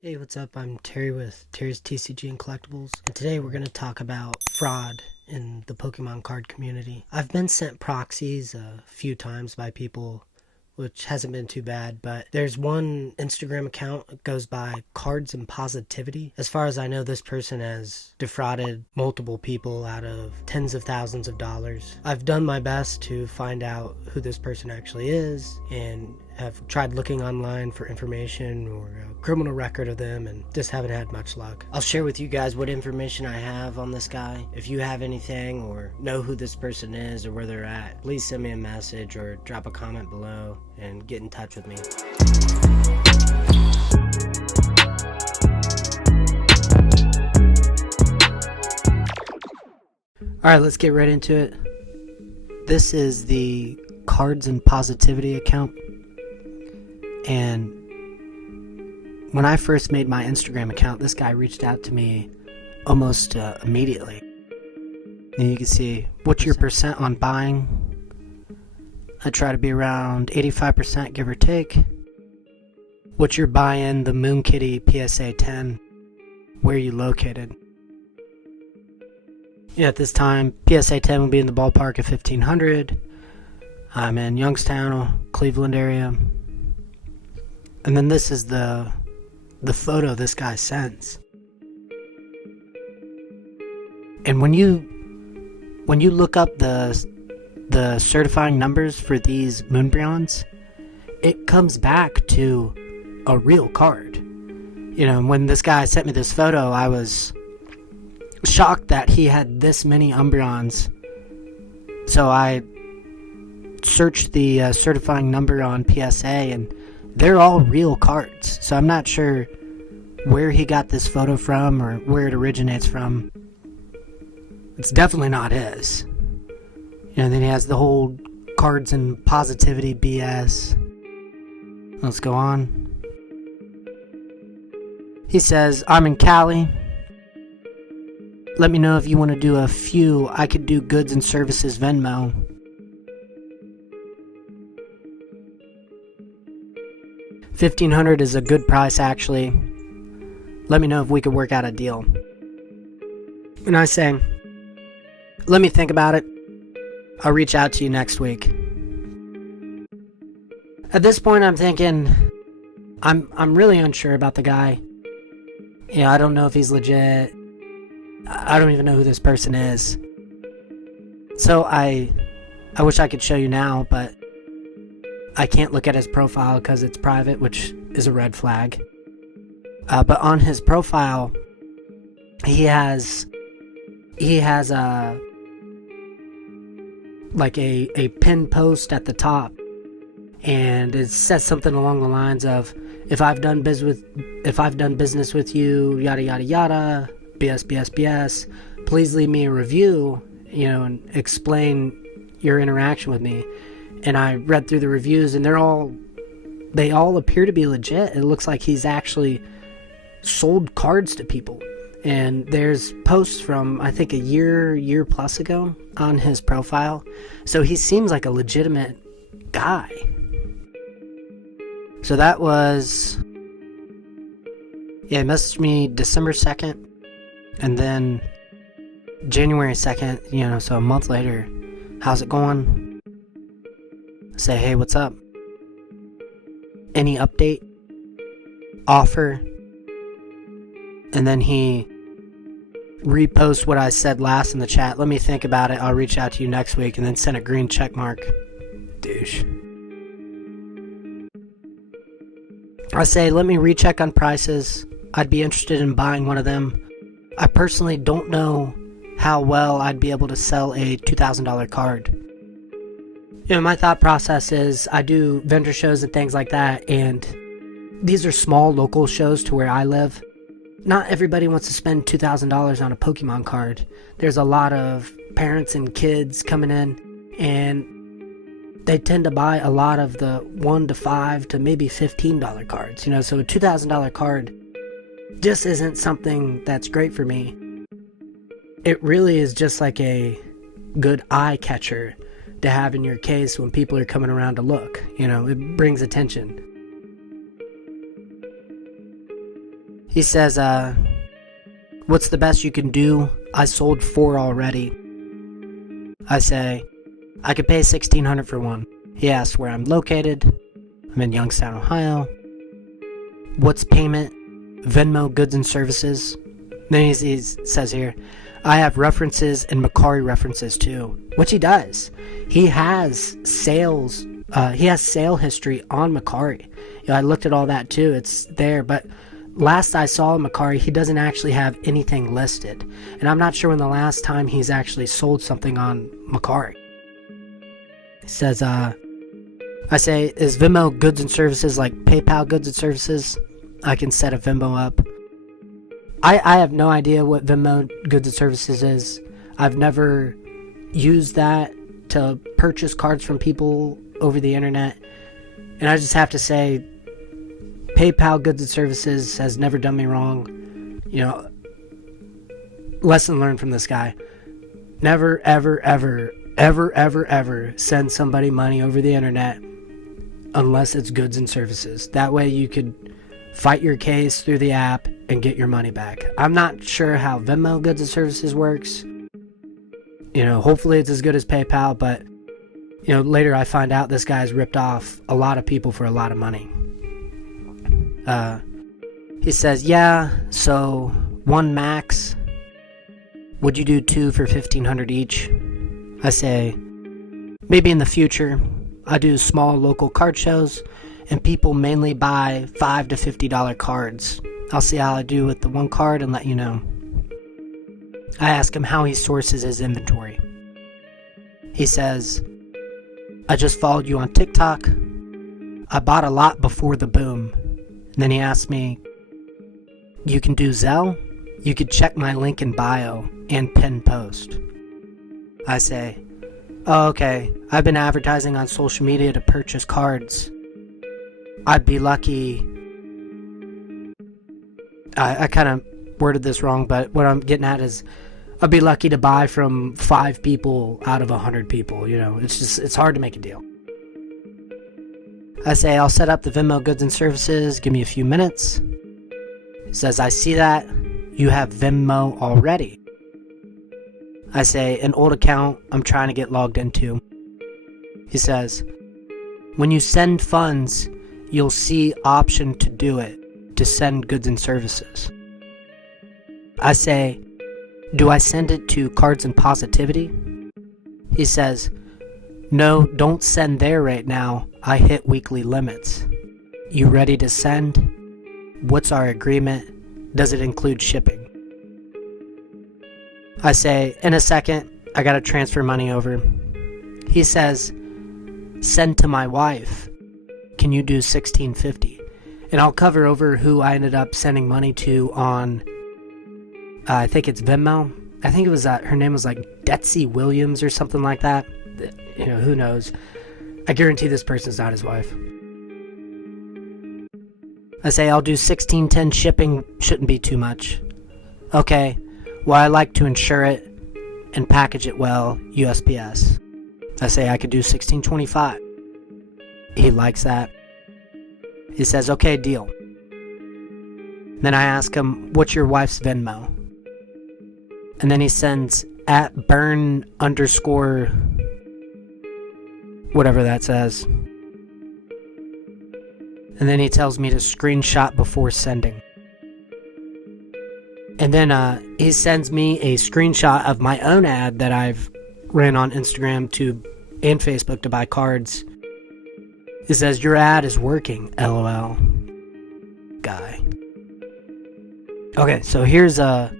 Hey, what's up? I'm Terry with Terry's TCG and Collectibles, and today we're going to talk about fraud in the Pokemon card community. I've been sent proxies a few times by people, which hasn't been too bad, but there's one Instagram account that goes by CardsAndPositivity. As far as I know, this person has defrauded multiple people out of tens of thousands of dollars. I've done my best to find out who this person actually is and have tried looking online for information or a criminal record of them and just haven't had much luck. I'll share with you guys what information I have on this guy. If you have anything or know who this person is or where they're at, please send me a message or drop a comment below and get in touch with me. Alright, let's get right into it. This is the Cards and Positivity account. And when I first made my Instagram account, this guy reached out to me almost immediately. And you can see, what's your percent on buying? I try to be around 85%, give or take. What's your buy-in, the Moon Kitty PSA 10? Where are you located? Yeah, at this time, PSA 10 will be in the ballpark of 1500. I'm in Youngstown, Cleveland area. And then this is the photo this guy sends. And when you look up the certifying numbers for these Moonbryons, it comes back to a real card. You know, when this guy sent me this photo, I was shocked that he had this many Umbreons. So I searched the certifying number on PSA, and they're all real cards. So I'm not sure where he got this photo from or where it originates from. It's definitely not his. And then he has the whole Cards and Positivity BS. Let's go on. He says, I'm in Cali. Let me know if you want to do a few. I could do goods and services Venmo. $1,500 is a good price, actually. Let me know if we could work out a deal. And I say, let me think about it. I'll reach out to you next week. At this point, I'm thinking, I'm really unsure about the guy. Yeah, I don't know if he's legit. I don't even know who this person is. So I wish I could show you now, but I can't look at his profile because it's private, which is a red flag. But on his profile, he has a pinned post at the top, and it says something along the lines of, if I've done business with you, yada yada yada, BS BS BS, please leave me a review, and explain your interaction with me. And I read through the reviews, and they all appear to be legit. It looks like he's actually sold cards to people. And there's posts from, I think, a year plus ago on his profile. So he seems like a legitimate guy. So that was, he messaged me December 2nd. And then January 2nd, so a month later, how's it going? Say, hey, what's up? Any update? Offer? And then he reposts what I said last in the chat. Let me think about it. I'll reach out to you next week. And then send a green check mark. Douche. I say, let me recheck on prices. I'd be interested in buying one of them. I personally don't know how well I'd be able to sell a $2,000 card. My thought process is, I do vendor shows and things like that, and these are small local shows to where I live. Not everybody wants to spend $2,000 on a Pokemon card. There's a lot of parents and kids coming in, and they tend to buy a lot of the $1 to $5 to maybe $15 cards. So a $2,000 card just isn't something that's great for me. It really is just like a good eye catcher to have in your case when people are coming around to look. It brings attention. He says, what's the best you can do? I sold 4 already. I say, I could pay $1,600 for one. He asks where I'm located. I'm in Youngstown, Ohio. What's payment? Venmo, goods and services. Then he says here, I have references and Macari references too, which he does. He has sales. He has sale history on Macari. I looked at all that too. It's there, but last I saw Macari, he doesn't actually have anything listed, and I'm not sure when the last time he's actually sold something on Macari. He says, I say, is Venmo goods and services like PayPal goods and services? I can set a Venmo up. I have no idea what Venmo goods and services is. I've never used that to purchase cards from people over the internet. And I just have to say, PayPal goods and services has never done me wrong. Lesson learned from this guy. Never, ever, ever, ever, ever, ever send somebody money over the internet unless it's goods and services. That way you could fight your case through the app and get your money back. I'm not sure how Venmo goods and services works. Hopefully it's as good as PayPal, but later I find out this guy's ripped off a lot of people for a lot of money. He says, yeah, so 1 max. Would you do 2 for $1,500 each? I say, maybe in the future. I do small local card shows, and people mainly buy $5 to $50 cards. I'll see how I do with the 1 card and let you know. I ask him how he sources his inventory. He says, I just followed you on TikTok. I bought a lot before the boom. And then he asked me, you can do Zelle? You could check my link in bio and pin post. I say, oh, okay. I've been advertising on social media to purchase cards. I'd be lucky. I kind of worded this wrong, but what I'm getting at is I'd be lucky to buy from 5 people out of 100 people. It's hard to make a deal. I say, I'll set up the Venmo goods and services. Give me a few minutes. He says, I see that. You have Venmo already. I say, an old account I'm trying to get logged into. He says, when you send funds, you'll see option to do it, to send goods and services. I say, do I send it to CardsAndPositivity? He says, no, don't send there right now. I hit weekly limits. You ready to send? What's our agreement? Does it include shipping? I say, in a second, I gotta transfer money over. He says, send to my wife. Can you do $1,650? And I'll cover over who I ended up sending money to on, I think it's Venmo. I think it was, her name was like Detsy Williams or something like that. Who knows? I guarantee this person's not his wife. I say, I'll do $1,610 shipping, shouldn't be too much. Okay, well, I like to insure it and package it well, USPS. I say, I could do $1,625. He likes that. He says, okay, deal. Then I ask him, what's your wife's Venmo? And then he sends @burn_ whatever that says. And then he tells me to screenshot before sending. And then he sends me a screenshot of my own ad that I've ran on Instagram and Facebook to buy cards. It says, your ad is working, LOL. Guy. Okay, so here's a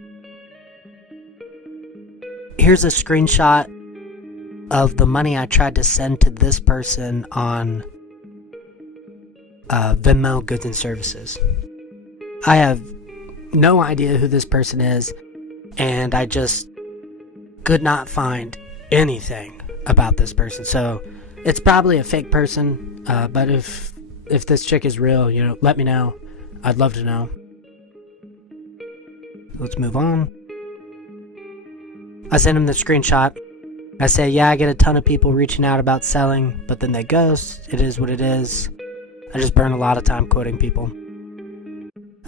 screenshot of the money I tried to send to this person on Venmo goods and services. I have no idea who this person is, and I just could not find anything about this person. So it's probably a fake person, but if this chick is real, you know, let me know. I'd love to know. Let's move on. I sent him the screenshot. I say, yeah, I get a ton of people reaching out about selling, but then they ghost. It is what it is. I just burn a lot of time quoting people.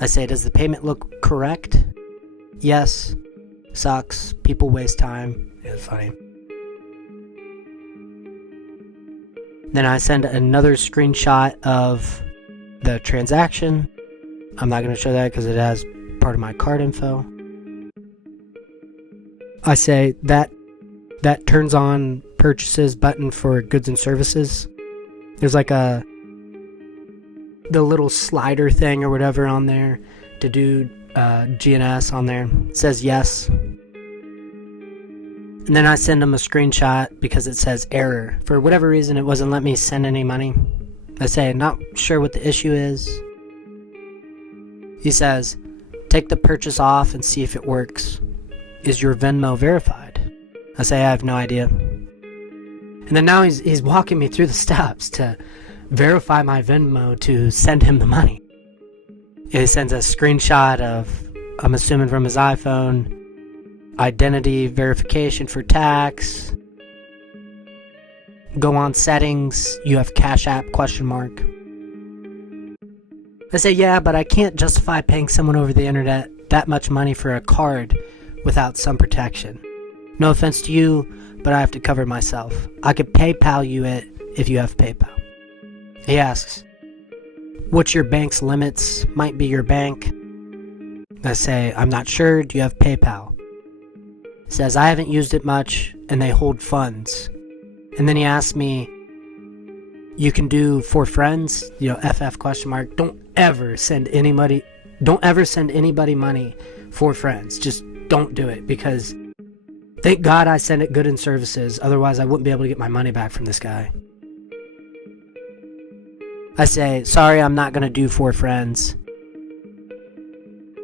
I say, does the payment look correct? Yes. Sucks. People waste time. It's funny. Then I send another screenshot of the transaction. I'm not going to show that because it has part of my card info. I say that turns on purchases button for goods and services. There's like the little slider thing or whatever on there to do GNS on there. It says yes. And then I send him a screenshot because it says error. For whatever reason, it wasn't letting me send any money. I say, not sure what the issue is. He says, take the purchase off and see if it works. Is your Venmo verified? I say, I have no idea. And then now he's walking me through the steps to verify my Venmo to send him the money. He sends a screenshot of, I'm assuming from his iPhone, identity verification for tax. Go on settings, you have Cash App, ? I say, yeah, but I can't justify paying someone over the internet that much money for a card without some protection. No offense to you, but I have to cover myself. I could PayPal you it if you have PayPal. He asks, what's your bank's limits? Might be your bank. I say, I'm not sure. Do you have PayPal? He says, I haven't used it much, and they hold funds. And then he asks me, you can do for friends, FF ? Don't ever send anybody money for friends. Just don't do it, because thank God I send it good in services. Otherwise, I wouldn't be able to get my money back from this guy. I say, sorry, I'm not going to do for friends.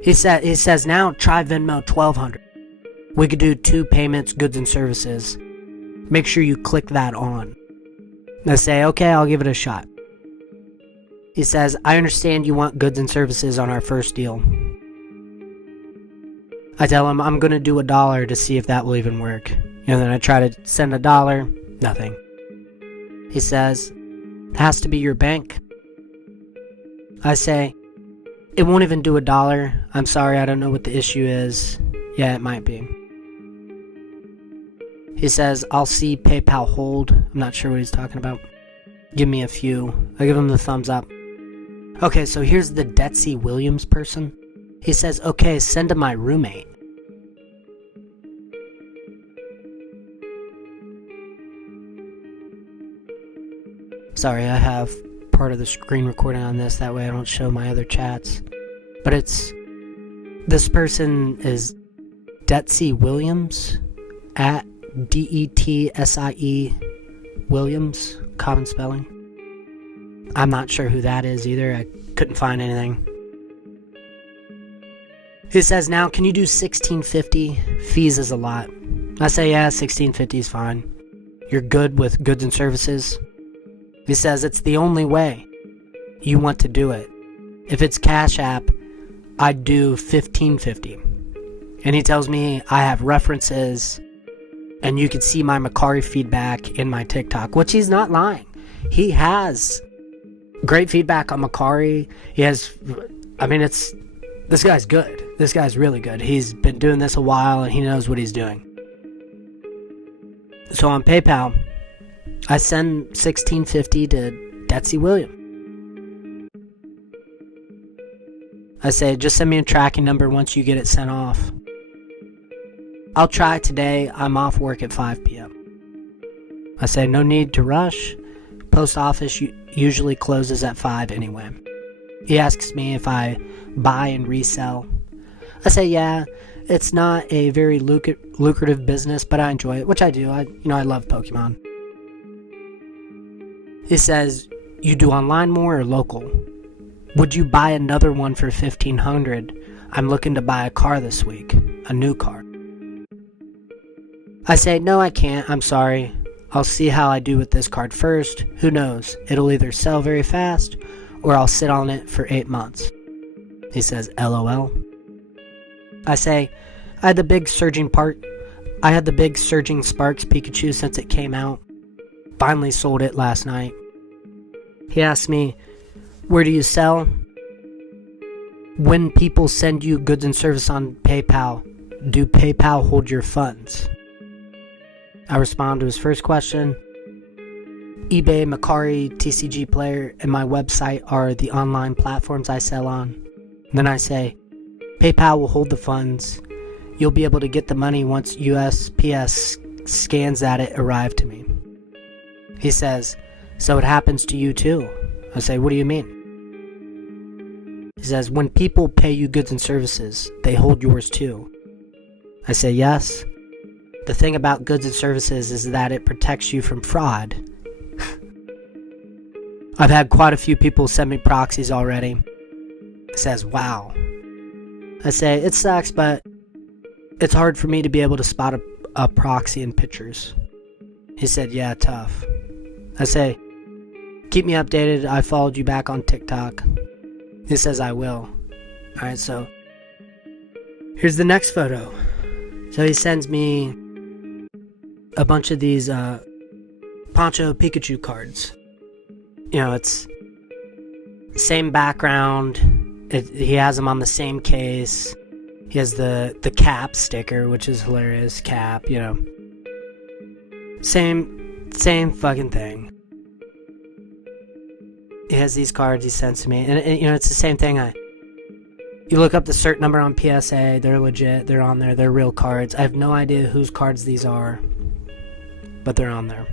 He says, now try Venmo 1200. We could do 2 payments, goods and services. Make sure you click that on. I say, okay, I'll give it a shot. He says, I understand you want goods and services on our first deal. I tell him I'm going to do $1 to see if that will even work. And then I try to send $1, nothing. He says, it has to be your bank. I say, it won't even do $1. I'm sorry, I don't know what the issue is. Yeah, it might be. He says, I'll see PayPal hold. I'm not sure what he's talking about. Give me a few. I give him the thumbs up. Okay, so here's the Detsy Williams person. He says, okay, send to my roommate. Sorry, I have part of the screen recording on this. That way I don't show my other chats. But this person is Detsy Williams at DETSIE Williams, common spelling. I'm not sure who that is either. I couldn't find anything. He says, now can you do $16.50? Fees is a lot. I say, yeah, $16.50 is fine. You're good with goods and services? He says, it's the only way you want to do it. If it's Cash App, I'd do $15.50. And he tells me I have references, and you can see my Macari feedback in my TikTok, which he's not lying. He has great feedback on Macari. This guy's good. This guy's really good. He's been doing this a while, and he knows what he's doing. So on PayPal, I send $16.50 to Detsy Williams. I say, just send me a tracking number once you get it sent off. I'll try today. I'm off work at 5 p.m. I say, no need to rush. Post office usually closes at 5 anyway. He asks me if I buy and resell. I say, yeah, it's not a very lucrative business, but I enjoy it, which I do. I love Pokemon. He says, you do online more or local? Would you buy another one for $1,500? I'm looking to buy a car this week, a new car. I say, no, I can't. I'm sorry. I'll see how I do with this card first. Who knows? It'll either sell very fast or I'll sit on it for 8 months. He says, LOL. I say, I had the big Surging Sparks Pikachu since it came out. Finally sold it last night. He asked me, where do you sell? when people send you goods and service on PayPal, do PayPal hold your funds? I respond to his first question. eBay, Mercari, TCG Player, and my website are the online platforms I sell on. Then I say, PayPal will hold the funds. You'll be able to get the money once USPS scans that it arrived to me. He says, so it happens to you too? I say, what do you mean? He says, when people pay you goods and services, they hold yours too. I say, yes. The thing about goods and services is that it protects you from fraud. I've had quite a few people send me proxies already. He says, wow. I say, it sucks, but it's hard for me to be able to spot a proxy in pictures. He said, yeah, tough. I say, keep me updated. I followed you back on TikTok. He says, I will. Alright, so here's the next photo. So he sends me a bunch of these Poncho Pikachu cards. You know, it's same background. He has them on the same case. He has the cap sticker, which is hilarious. Cap, you know. Same fucking thing. He has these cards he sends to me, and you know, it's the same thing. You look up the cert number on PSA, they're legit, they're on there, they're real cards. I have no idea whose cards these are, but they're on there.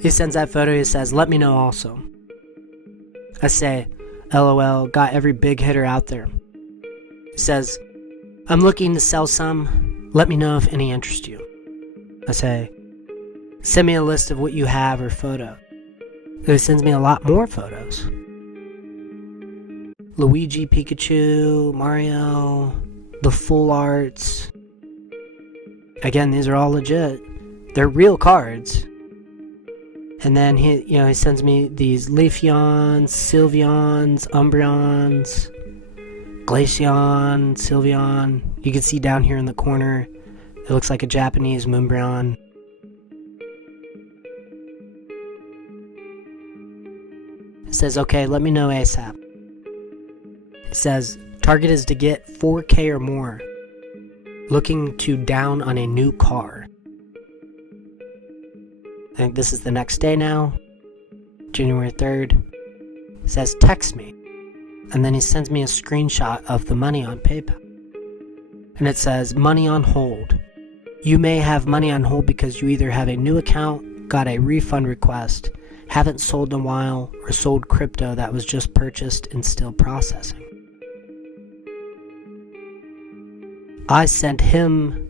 He sends that photo, he says, let me know also. I say, LOL, got every big hitter out there. He says, I'm looking to sell some, let me know if any interest you. I say, send me a list of what you have or photo. So he sends me a lot more photos. Luigi, Pikachu, Mario, the full arts. Again, these are all legit. They're real cards. And then he sends me these Leafeons, Sylveons, Umbreons, Glaceon, Sylveon. You can see down here in the corner, it looks like a Japanese Moonbreon. It says, okay, let me know ASAP. It says, target is to get 4K or more. Looking to down on a new car. I think this is the next day now. January 3rd. It says, text me. And then he sends me a screenshot of the money on PayPal. And it says, money on hold. You may have money on hold because you either have a new account, got a refund request, haven't sold in a while, or sold crypto that was just purchased and still processing. I sent him,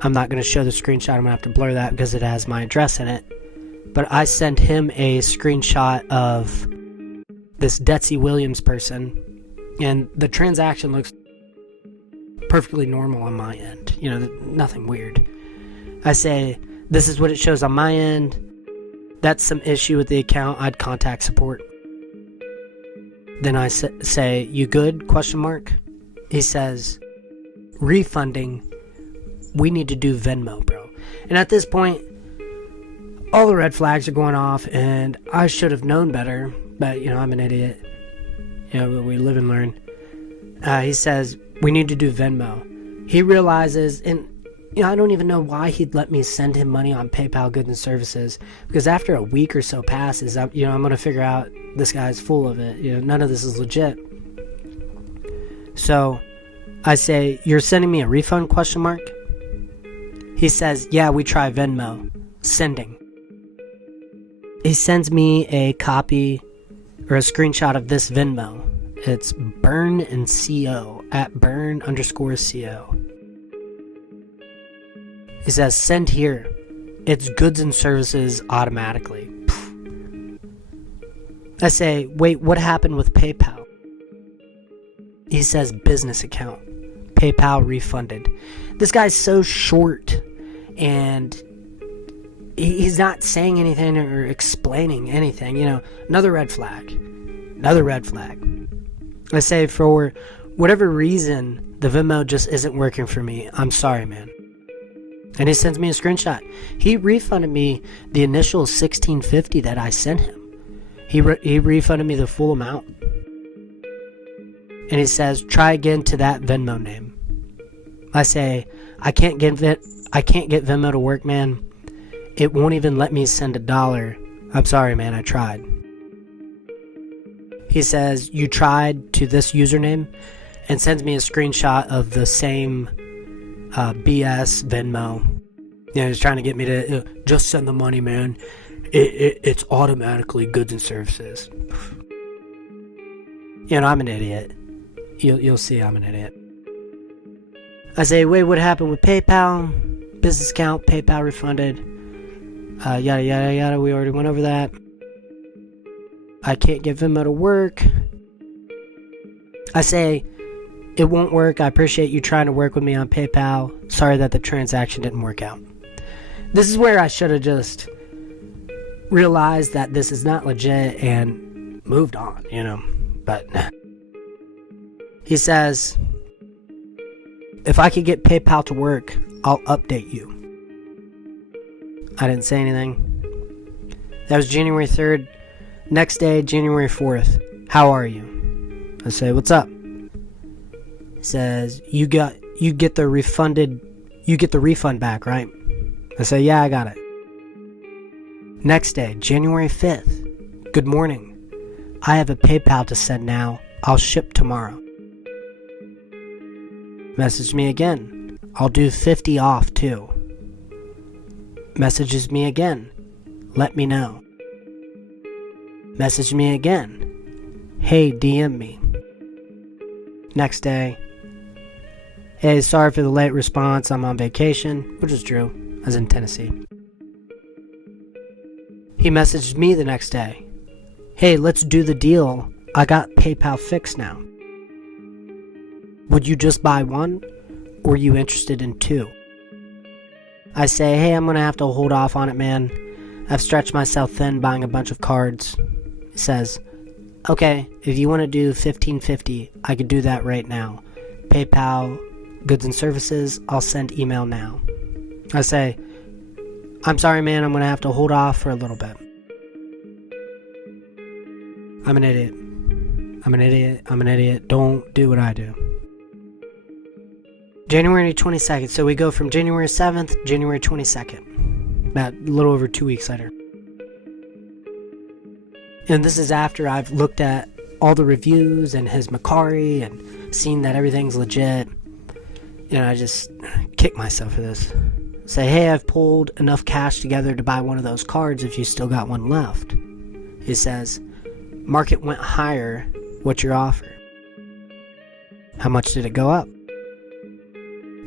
I'm not going to show the screenshot, I'm going to have to blur that because it has my address in it, but I sent him a screenshot of this Detsy Williams person, and the transaction looks perfectly normal on my end, you know, nothing weird. I say, this is what it shows on my end, that's some issue with the account, I'd contact support. Then I say, you good? ? He says, refunding, we need to do Venmo, bro. And at this point, all the red flags are going off, and I should have known better, but, you know, I'm an idiot. You know, we live and learn. He says, we need to do Venmo. He realizes, and, you know, I don't even know why he'd let me send him money on PayPal goods and services, because after a week or so passes, I'm going to figure out this guy's full of it. You know, none of this is legit. So I say, you're sending me a refund, ? He says, yeah, we try Venmo. Sending. He sends me a copy or a screenshot of this Venmo. It's burn and CO at burn_CO. He says, send here. It's goods and services automatically. I say, wait, what happened with PayPal? He says, business account. PayPal refunded. This guy's so short, and he's not saying anything or explaining anything. You know, another red flag. I say, for whatever reason, the Venmo just isn't working for me. I'm sorry, man. And he sends me a screenshot. He refunded me the initial $16.50 that I sent him. He refunded me the full amount. And he says, try again to that Venmo name. I say, I can't get Venmo to work, man. It won't even let me send $1. I'm sorry, man, I tried. He says, you tried to this username, and sends me a screenshot of the same BS Venmo. He's trying to get me to just send the money, man. It's automatically goods and services. I'm an idiot. You'll see I'm an idiot. I say, wait, what happened with PayPal? Business account, PayPal refunded. Yada, yada, yada. We already went over that. I can't get Venmo to work. I say, it won't work. I appreciate you trying to work with me on PayPal. Sorry that the transaction didn't work out. This is where I should have just realized that this is not legit and moved on, But he says, if I could get PayPal to work, I'll update you. I didn't say anything. That was January 3rd. Next day, January 4th. How are you? I say, what's up? He says, you get the refund back, right? I say, yeah, I got it. Next day, January 5th. Good morning. I have a PayPal to send now. I'll ship tomorrow. Message me again. I'll do 50 off too. Messages me again. Let me know. Message me again. Hey, DM me. Next day. Hey, sorry for the late response. I'm on vacation, which is true. I was in Tennessee. He messaged me the next day. Hey, let's do the deal. I got PayPal fixed now. Would you just buy one? Or are you interested in two? I say, hey, I'm going to have to hold off on it, man. I've stretched myself thin buying a bunch of cards. He says, okay, if you want to do $15.50, I could do that right now. PayPal, goods and services, I'll send email now. I say, I'm sorry, man, I'm going to have to hold off for a little bit. I'm an idiot. I'm an idiot. Don't do what I do. January 22nd. So we go from January 7th, January 22nd. About a little over 2 weeks later. And this is after I've looked at all the reviews and his Macari and seen that everything's legit. I just kick myself for this. Say, hey, I've pulled enough cash together to buy one of those cards if you still got one left. He says, market went higher. What's your offer? How much did it go up?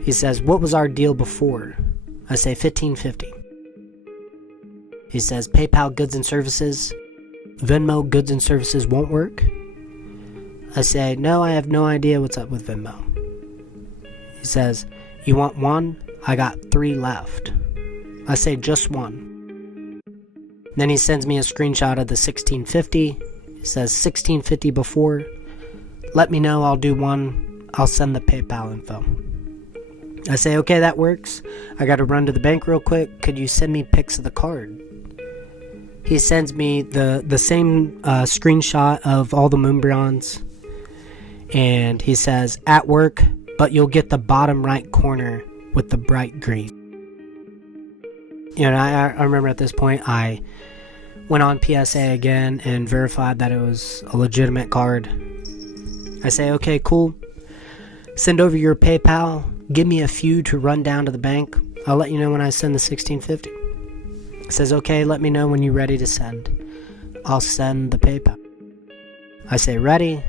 He says, what was our deal before? I say $15.50. He says, PayPal goods and services, Venmo goods and services won't work. I say, no, I have no idea what's up with Venmo. He says, you want one? I got 3 left. I say, just one. Then he sends me a screenshot of the $16.50. He says, $16.50 before. Let me know, I'll do one. I'll send the PayPal info. I say, okay, that works. I gotta run to the bank real quick. Could you send me pics of the card? He sends me the same screenshot of all the Moonbrons. And he says, at work, but you'll get the bottom right corner with the bright green. I remember at this point, I went on PSA again and verified that it was a legitimate card. I say, okay, cool. Send over your PayPal. Give me a few to run down to the bank. I'll let you know when I send the $16.50. It says, okay, let me know when you're ready to send. I'll send the PayPal. I say, ready?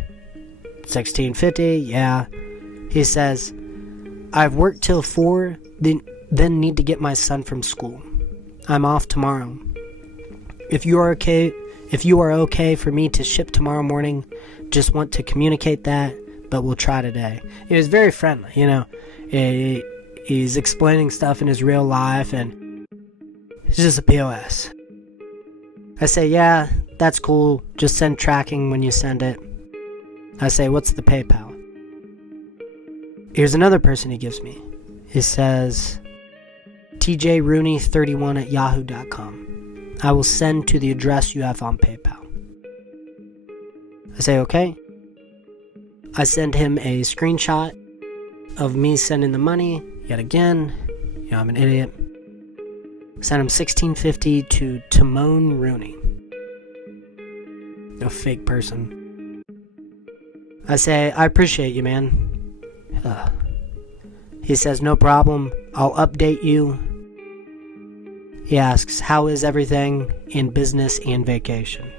$16.50, yeah. He says, I've worked till 4, then need to get my son from school. I'm off tomorrow. If you are okay for me to ship tomorrow morning, just want to communicate that, but we'll try today. He was very friendly, He's explaining stuff in his real life, and he's just a POS. I say, yeah, that's cool. Just send tracking when you send it. I say, what's the PayPal? Here's another person he gives me. He says, tjrooney31@yahoo.com. I will send to the address you have on PayPal. I say, okay. I send him a screenshot of me sending the money yet again. I'm an idiot. Send him $16.50 to Timon Rooney, a fake person. I say, I appreciate you, man. He says, no problem. I'll update you. He asks, how is everything in business and vacation?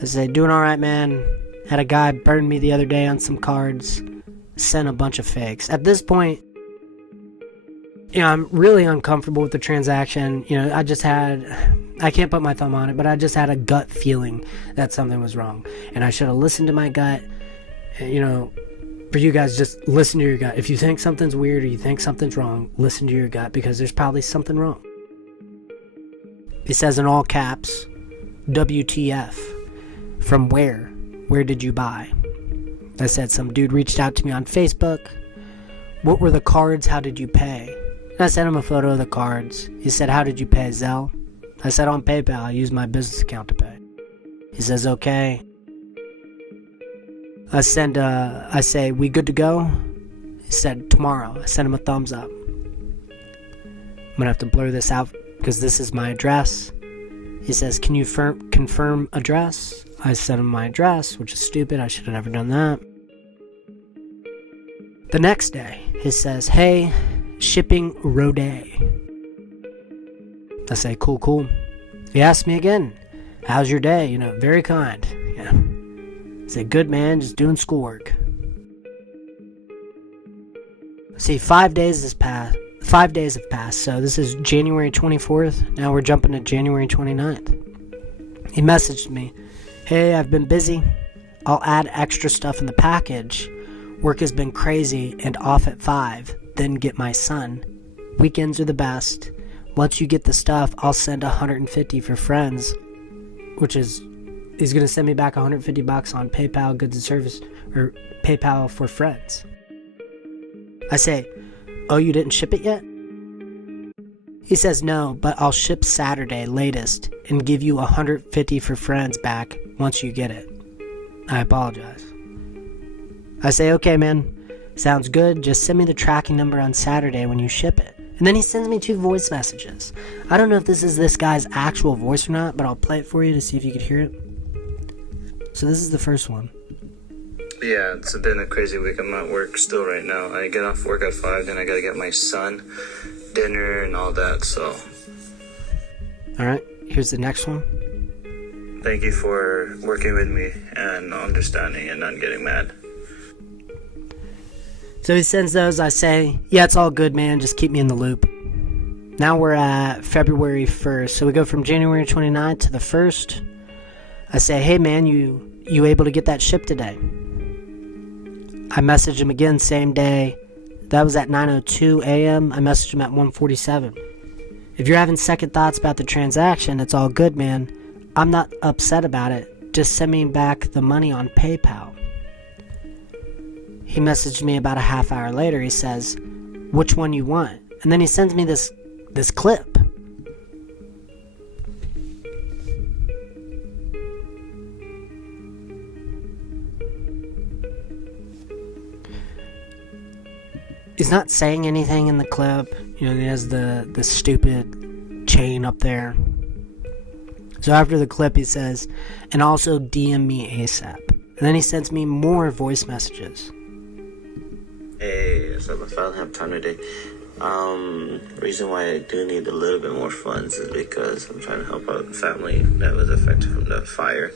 I say, doing alright, man. Had a guy burn me the other day on some cards. Sent a bunch of fakes. At this point, I'm really uncomfortable with the transaction. I can't put my thumb on it, but I just had a gut feeling that something was wrong. And I should have listened to my gut. For you guys, just listen to your gut. If you think something's weird or you think something's wrong, listen to your gut, because there's probably something wrong. It says in all caps, WTF. From where? Where did you buy? I said, some dude reached out to me on Facebook. What were the cards? How did you pay? And I sent him a photo of the cards. He said, how did you pay? Zelle? I said, on PayPal. I used my business account to pay. He says, okay. I say, we good to go? He said, tomorrow. I sent him a thumbs up. I'm gonna have to blur this out because this is my address. He says, can you confirm address? I sent him my address, which is stupid. I should have never done that. The next day, he says, hey, shipping Rode. I say, cool. He asked me again, how's your day? Very kind. I said, good, man, just doing schoolwork. See, 5 days have passed. So this is January 24th. Now we're jumping to January 29th. He messaged me, hey, I've been busy. I'll add extra stuff in the package. Work has been crazy and off at 5. Then get my son. Weekends are the best. Once you get the stuff, I'll send $150 for friends, which is, he's going to send me back $150 on PayPal goods and service, or PayPal for friends. I say, oh, you didn't ship it yet? He says, no, but I'll ship Saturday latest and give you $150 for friends back once you get it. I apologize. I say, okay, man, sounds good. Just send me the tracking number on Saturday when you ship it. And then he sends me 2 voice messages. I don't know if this is this guy's actual voice or not, but I'll play it for you to see if you could hear it. So this is the first one. Yeah, it's been a crazy week. I'm at work still right now. I get off work at 5, then I gotta get my son dinner and all that, so. Alright, here's the next one. Thank you for working with me and understanding and not getting mad. So he sends those. I say, yeah, it's all good, man. Just keep me in the loop. Now we're at February 1st. So we go from January 29th to the 1st. I say, hey, man, you able to get that shipped today? I message him again, same day. That was at 9:02 a.m. I messaged him at 1:47. If you're having second thoughts about the transaction, it's all good, man. I'm not upset about it. Just send me back the money on PayPal. He messaged me about a half hour later. He says, which one you want? And then he sends me this clip. He's not saying anything in the clip. He has the stupid chain up there. So after the clip, he says, and also DM me ASAP. And then he sends me more voice messages. Hey, so I finally have time today. Reason why I do need a little bit more funds is because I'm trying to help out the family that was affected from the fire.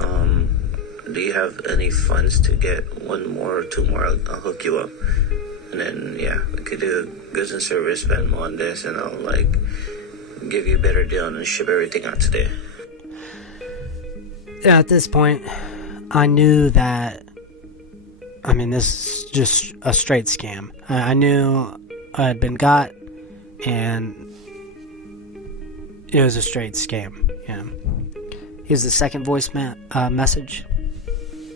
Do you have any funds to get 1 more or 2 more? I'll hook you up. And then, yeah, we could do goods and service, spend more on this, and I'll, give you a better deal and ship everything out today. Yeah, at this point, I knew that, this is just a straight scam. I knew I had been got, and it was a straight scam. Yeah. Here's the second voice message.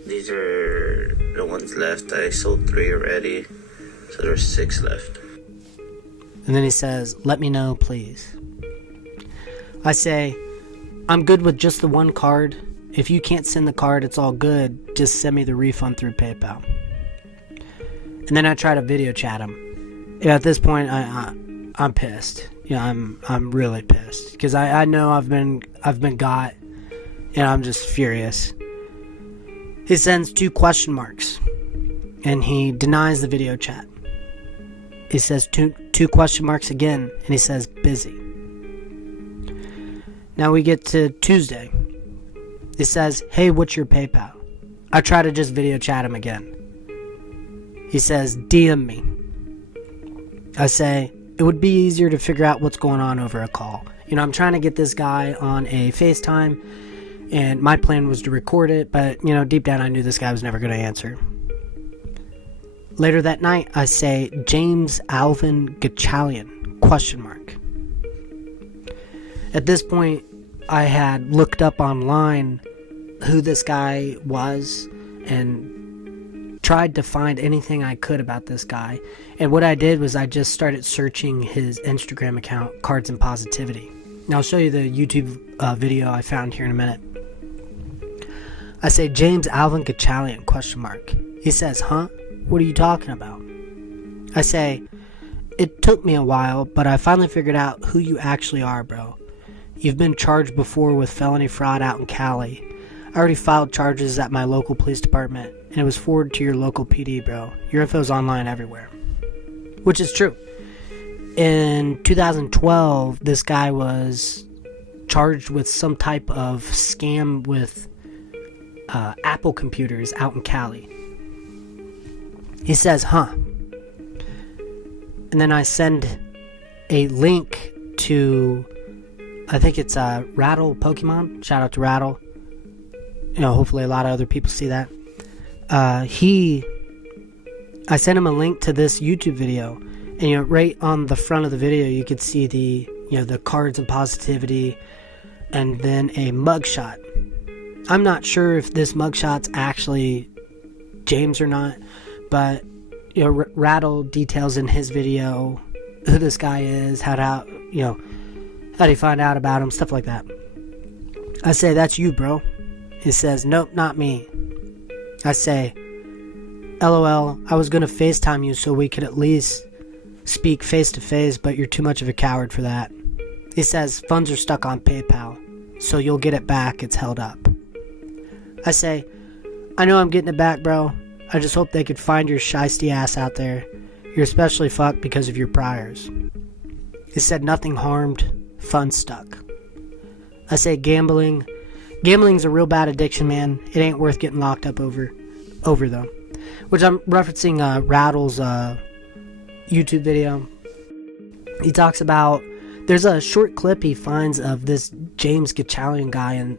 These are the ones left. I sold 3 already, so there's 6 left. And then he says, let me know, please. I say, I'm good with just the 1 card. if you can't send the card, it's all good. Just send me the refund through PayPal. And then I try to video chat him. At this point, I'm pissed. I'm really pissed because I know I've been got, and I'm just furious. He sends 2 question marks, and he denies the video chat. He says two question marks again, and he says busy. Now we get to Tuesday. He says, hey, what's your PayPal? I try to just video chat him again. He says, DM me. I say, it would be easier to figure out what's going on over a call. I'm trying to get this guy on a FaceTime, and my plan was to record it, but, deep down I knew this guy was never going to answer. Later that night, I say, James Gatchalian, question mark. At this point, I had looked up online who this guy was and tried to find anything I could about this guy. And what I did was I just started searching his Instagram account, CardsAndPositivity. Now I'll show you the YouTube video I found here in a minute. I say, James Gatchalian, question mark. He says, huh? What are you talking about? I say, it took me a while, but I finally figured out who you actually are, bro. You've been charged before with felony fraud out in Cali. I already filed charges at my local police department, and it was forwarded to your local PD, bro. Your info's online everywhere. Which is true. In 2012, this guy was charged with some type of scam with Apple computers out in Cali. He says, huh. And then I send a link to, I think it's Rattle Pokemon. Shout out to Rattle. Hopefully a lot of other people see that. I sent him a link to this YouTube video. And, right on the front of the video, you could see the cards and positivity and then a mugshot. I'm not sure if this mugshot's actually James or not. But, Rattle details in his video who this guy is, how do you find out about him, stuff like that. I say, that's you, bro. He says, nope, not me. I say, LOL, I was going to FaceTime you so we could at least speak face to face, but you're too much of a coward for that. He says, funds are stuck on PayPal, so you'll get it back, it's held up. I say, I know I'm getting it back, bro. I just hope they could find your shiesty ass out there. You're especially fucked because of your priors. He said, nothing harmed, fun stuck. I say, gambling's a real bad addiction, man. It ain't worth getting locked up over though. Which I'm referencing Rattle's YouTube video. He talks about, there's a short clip he finds of this James Gatchalian guy and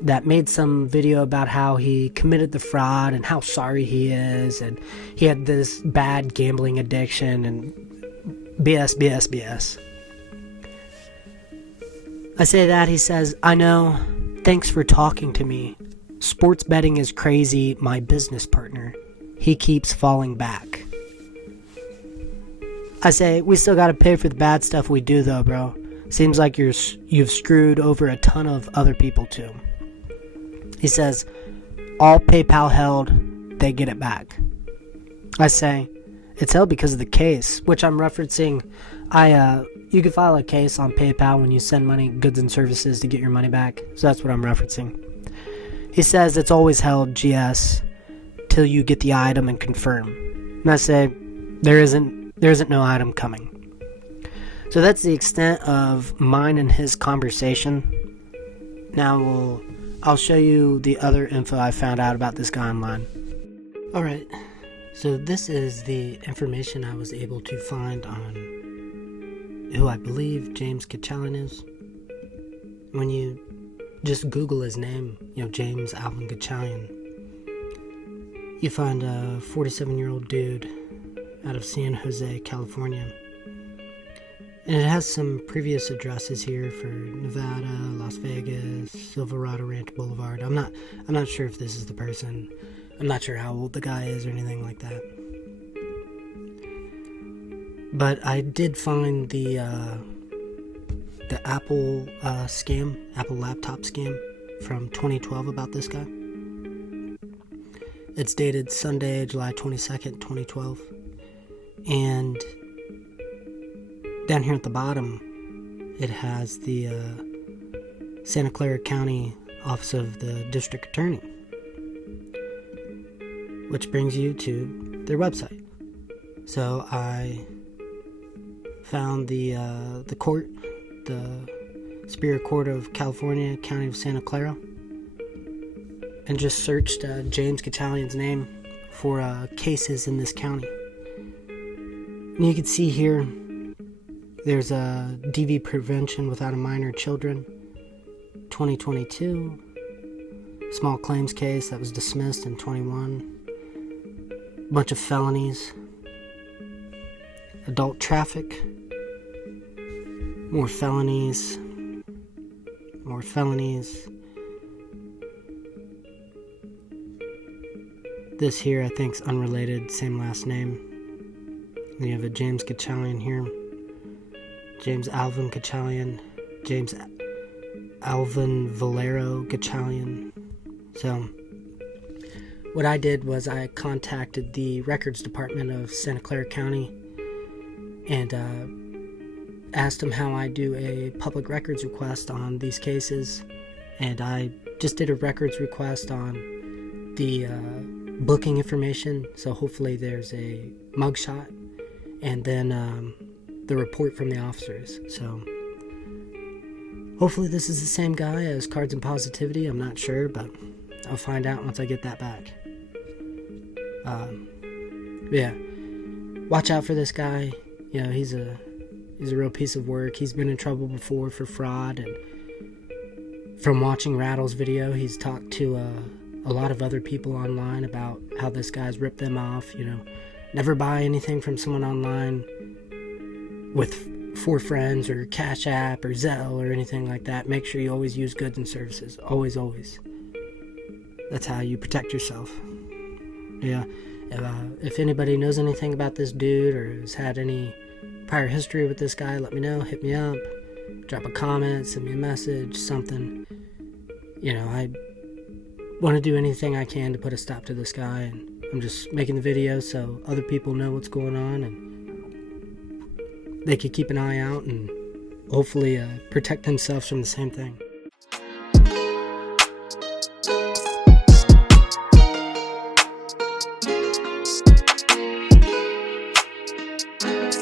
that made some video about how he committed the fraud and how sorry he is, and he had this bad gambling addiction and BS. I say that, he says, I know, thanks for talking to me. Sports betting is crazy, my business partner. He keeps falling back. I say, we still gotta pay for the bad stuff we do though, bro. Seems like you've screwed over a ton of other people too. He says, all PayPal held, they get it back. I say, it's held because of the case, which I'm referencing. You can file a case on PayPal when you send money, goods and services to get your money back. So that's what I'm referencing. He says it's always held GS till you get the item and confirm. And I say, there isn't no item coming. So that's the extent of mine and his conversation. Now I'll show you the other info I found out about this guy online. Alright, so this is the information I was able to find on who I believe James Gatchalian is. When you just Google his name, James Gatchalian, you find a 47-year-old dude out of San Jose, California. And it has some previous addresses here for Nevada, Las Vegas, Silverado Ranch Boulevard. I'm not sure if this is the person. I'm not sure how old the guy is or anything like that. But I did find the Apple scam, Apple laptop scam. from 2012 about this guy. It's dated Sunday, July 22nd, 2012. And down here at the bottom, it has the Santa Clara County Office of the District Attorney, which brings you to their website. So I found the court, the Superior Court of California, County of Santa Clara, and just searched James Gatchalian's name for cases in this county. And you can see here, there's a DV prevention without a minor children, 2022, small claims case that was dismissed in 21, bunch of felonies, adult traffic, more felonies, This here I think's unrelated, same last name. Then you have a James Gatchalian here. James Alvin Gatchalian. James Alvin Valero Gatchalian. So, what I did was I contacted the records department of Santa Clara County and asked them how I do a public records request on these cases. And I just did a records request on the booking information. So hopefully there's a mugshot and then the report from the officers. So hopefully this is the same guy as Cards and Positivity. I'm not sure, but I'll find out once I get that back. Yeah, watch out for this guy. You know, he's a real piece of work. He's been in trouble before for fraud, and from watching Rattle's video, he's talked to a lot of other people online about how this guy's ripped them off. You know, never buy anything from someone online with 4 friends or Cash App or Zelle or anything like that. Make sure you always use goods and services. Always, always. That's how you protect yourself. Yeah. If anybody knows anything about this dude or has had any prior history with this guy, let me know. Hit me up. Drop a comment. Send me a message. Something. You know, I want to do anything I can to put a stop to this guy, and I'm just making the video so other people know what's going on and they could keep an eye out and hopefully protect themselves from the same thing.